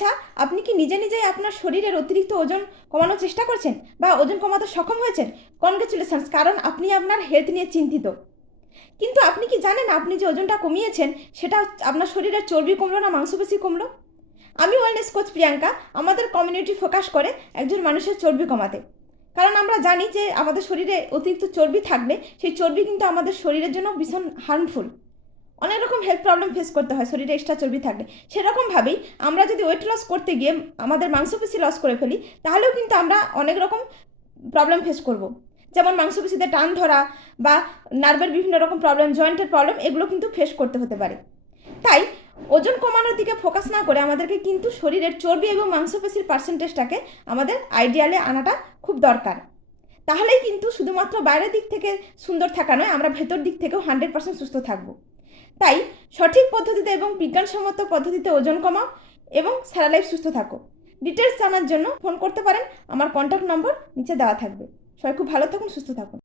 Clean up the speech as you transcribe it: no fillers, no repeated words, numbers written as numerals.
আচ্ছা, আপনি কি নিজে নিজেই আপনার শরীরের অতিরিক্ত ওজন কমানোর চেষ্টা করছেন বা ওজন কমাতে সক্ষম হয়েছেন? কনগ্রাচুলেশনস, কারণ আপনি আপনার হেলথ নিয়ে চিন্তিত। কিন্তু আপনি কি জানেন আপনি যে ওজনটা কমিয়েছেন সেটা আপনার শরীরের চর্বি কমলো না মাংসপেশি কমলো? আমি ওয়েলনেস কোচ প্রিয়াঙ্কা। আমাদের কমিউনিটি ফোকাস করে একজন মানুষের চর্বি কমাতে, কারণ আমরা জানি যে আমাদের শরীরে অতিরিক্ত চর্বি থাকলে সেই চর্বি কিন্তু আমাদের শরীরের জন্য ভীষণ হার্মফুল। অনেক রকম হেলথ প্রবলেম ফেস করতে হয় শরীরে এক্সট্রা চর্বি থাকলে। সেরকমভাবেই আমরা যদি ওয়েট লস করতে গিয়ে আমাদের মাংসপেশি লস করে ফেলি, তাহলেও কিন্তু আমরা অনেক রকম প্রবলেম ফেস করব। যেমন মাংসপেশিতে টান ধরা বা নার্ভের বিভিন্ন রকম প্রবলেম, জয়েন্টের প্রবলেম, এগুলো কিন্তু ফেস করতে হতে পারে। তাই ওজন কমানোর দিকে ফোকাস না করে আমাদেরকে কিন্তু শরীরের চর্বি এবং মাংসপেশির পার্সেন্টেজটাকে আমাদের আইডিয়ালে আনাটা খুব দরকার। তাহলেই কিন্তু শুধুমাত্র বাইরের দিক থেকে সুন্দর থাকা নয়, আমরা ভেতর দিক থেকেও 100% সুস্থ থাকবো। তাই সঠিক পদ্ধতিতে এবং বিজ্ঞানসম্মত পদ্ধতিতে ওজন কমাও এবং সারা লাইফ সুস্থ থাকো। ডিটেলস জানার জন্য ফোন করতে পারেন, আমার কন্ট্যাক্ট নম্বর নিচে দেওয়া থাকবে। সবাই খুব ভালো থাকুন, সুস্থ থাকুন।